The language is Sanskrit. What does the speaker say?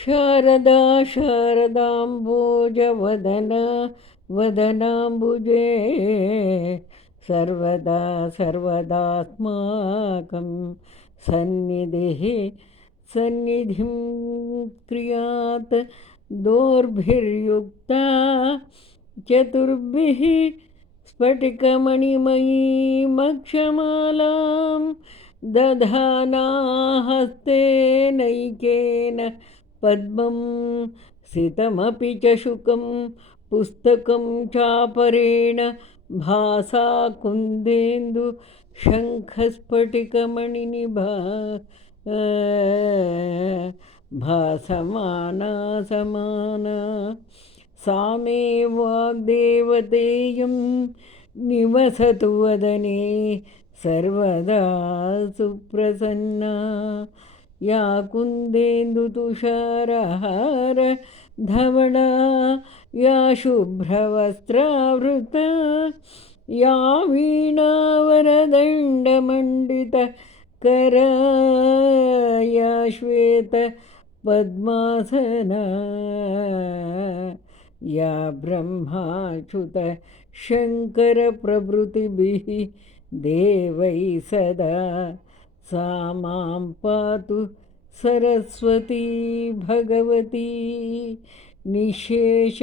शारदा शारदाम्बोजवदना वदनाम्बुजे सर्वदा सर्वदास्माकं सन्निधिः सन्निधिं क्रियात् दोर्भिर्युक्ता चतुर्भिः स्फटिकमणिमयीमक्षमालां दधाना हस्तेनैकेन पद्मं सितमपि च शुकं पुस्तकं चापरेण भासा कुन्देन्दु शङ्खस्फटिकमणिनिभा भासमाना समाना सा मे वाग्देवतेयं निवसतु वदने सर्वदा सुप्रसन्ना या कुन्देन्दुतुषारहार धवला या शुभ्रवस्त्रावृता या वीणावरदण्डमण्डितकरा या श्वेतपद्मासना या ब्रह्माच्युत शङ्करप्रभृतिभिः देवैः सदा सा मां पातु सरस्वती भगवती निःशेषजाड्यापः।